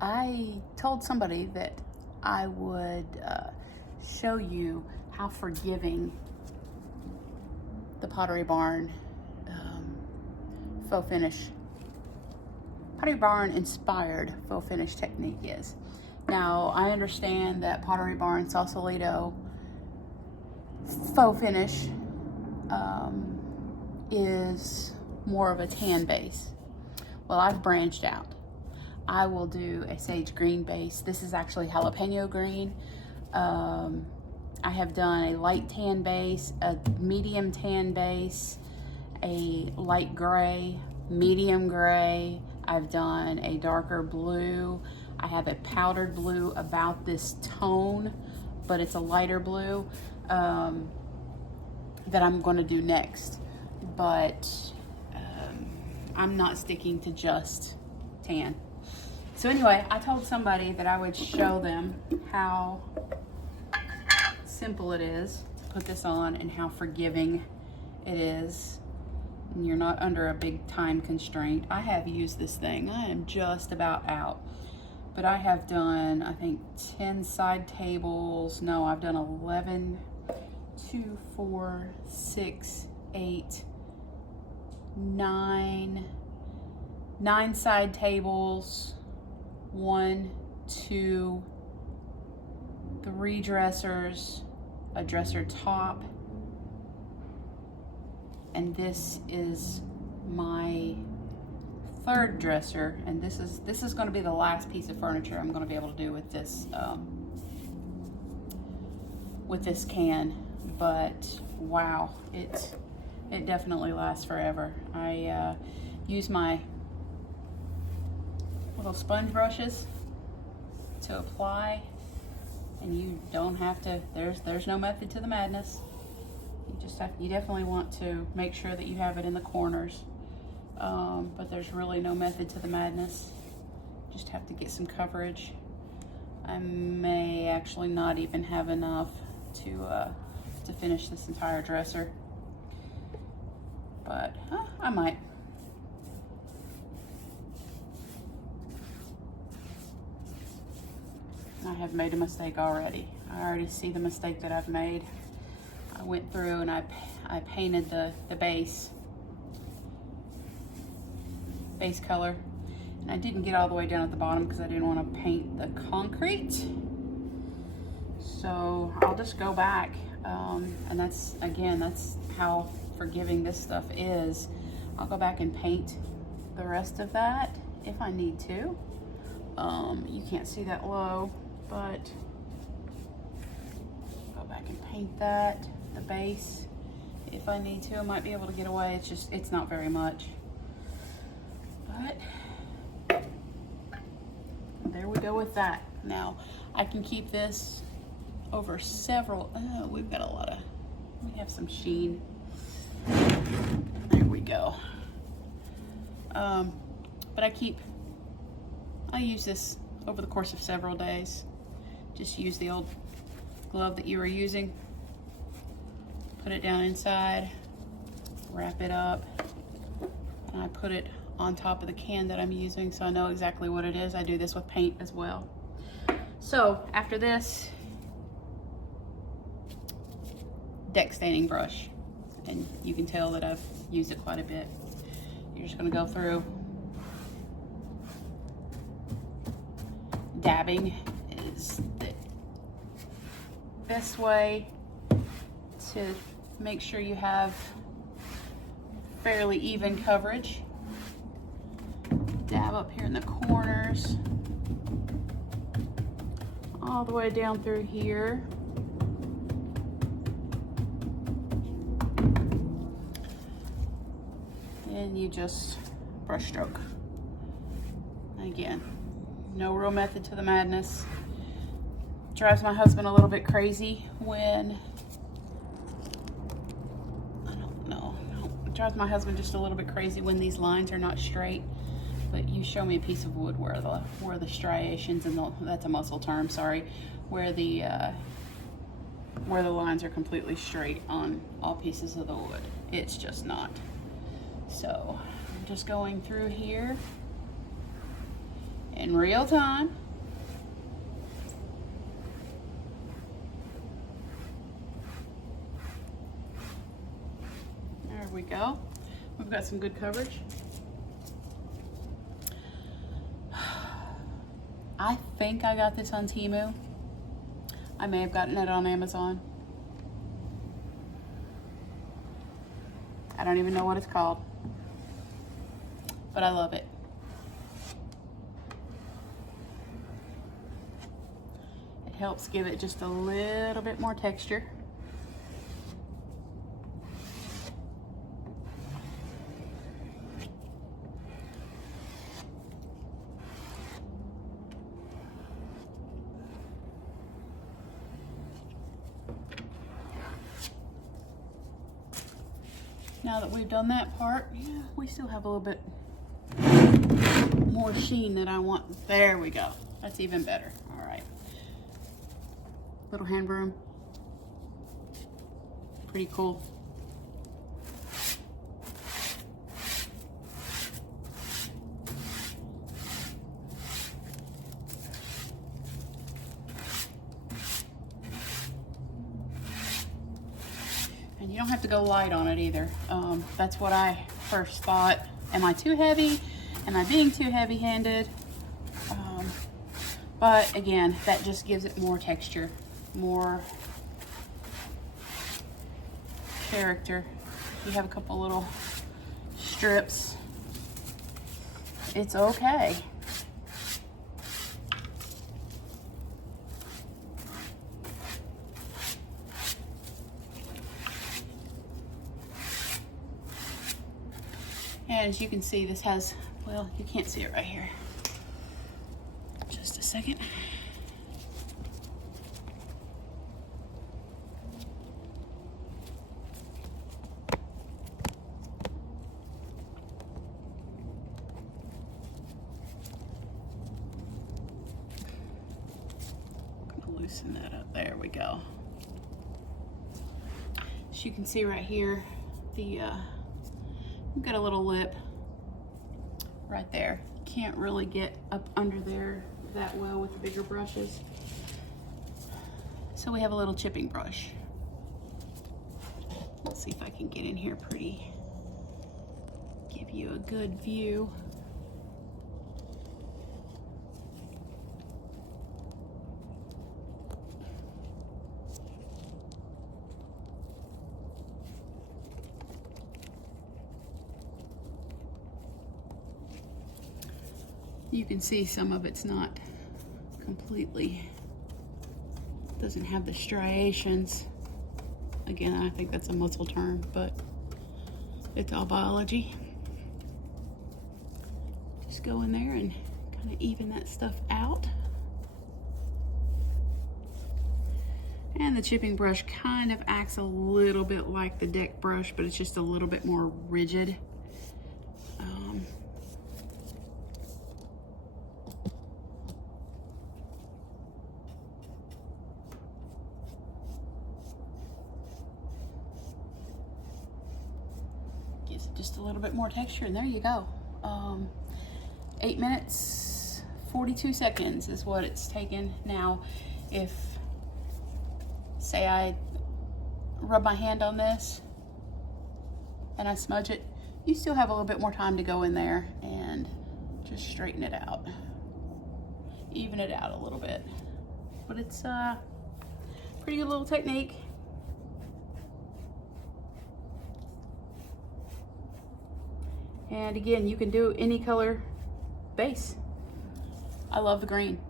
I told somebody that I would show you how forgiving the Pottery Barn faux finish, Pottery Barn inspired faux finish technique is. Now, I understand that Pottery Barn Sausalito faux finish is more of a tan base. Well, I've branched out. I will do a sage green base. This is actually jalapeno green. I have done a light tan base, a medium tan base, a light gray, medium gray. I've done a darker blue. I have a powdered blue about this tone, but it's a lighter blue that I'm going to do next. But I'm not sticking to just tan. So anyway, I told somebody that I would show them how simple it is to put this on and how forgiving it is. And you're not under a big time constraint. I have used this thing. I am just about out. But I have done, I think, 10 side tables. No, I've done 11, 2, 4, 6, 8, 9 side tables, 1, 2, 3 dressers, a dresser top, and this is my third dresser, and this is going to be the last piece of furniture I'm going to be able to do with this can. But wow, it definitely lasts forever. I use my little sponge brushes to apply, and you don't have to, there's no method to the madness. You definitely want to make sure that you have it in the corners, but there's really no method to the madness. Just have to get some coverage. I may actually not even have enough to finish this entire dresser, but I might. I have made a mistake already. I already see the mistake that I've made. I went through and I painted the base color, and I didn't get all the way down at the bottom because I didn't want to paint the concrete. So I'll just go back, and that's how forgiving this stuff is. I'll go back and paint the rest of that if I need to. You can't see that low, but go back and paint that, the base, if I need to. I might be able to get away. It's not very much, but there we go with that. Now I can keep this over several, we have some sheen. There we go. But I use this over the course of several days. Just use the old glove that you were using, put it down inside, wrap it up, and I put it on top of the can that I'm using so I know exactly what it is. I do this with paint as well. So after this, deck staining brush, and you can tell that I've used it quite a bit. You're just going to go through. Dabbing is the best way to make sure you have fairly even coverage. Dab up here in the corners, all the way down through here. And you just brush stroke. Again, no real method to the madness. Drives my husband a little bit crazy when, it drives my husband just a little bit crazy when these lines are not straight. But you show me a piece of wood where the striations and that's a muscle term, sorry, where the lines are completely straight on all pieces of the wood. It's just not. So I'm just going through here in real time. There we go. We've got some good coverage. I think I got this on Temu. I may have gotten it on Amazon. I don't even know what it's called, but I love it. It helps give it just a little bit more texture. Now that we've done that part, yeah, we still have a little bit more sheen that I want. There we go. That's even better. All right. Little hand broom. Pretty cool. And you don't have to go light on it either. That's what I first thought. Am I too heavy? Am I being too heavy-handed? But again, that just gives it more texture, more character. You have a couple little strips. It's okay. And as you can see, this has, well, you can't see it right here. Just a second. I'm gonna loosen that up. There we go. As you can see right here, we've got a little lip right there. Can't really get up under there that well with the bigger brushes. So we have a little chipping brush. Let's see if I can get in here pretty, give you a good view. You can see some of it's not completely, doesn't have the striations. Again, I think that's a muscle term, but it's all biology. Just go in there and kind of even that stuff out. And the chipping brush kind of acts a little bit like the deck brush, but it's just a little bit more rigid. Gives it just a little bit more texture, and there you go. 8 minutes, 42 seconds is what it's taken. Now, if, say I rub my hand on this and I smudge it, you still have a little bit more time to go in there and just straighten it out. Even it out a little bit. But it's a pretty good little technique. And again, you can do any color base. I love the green.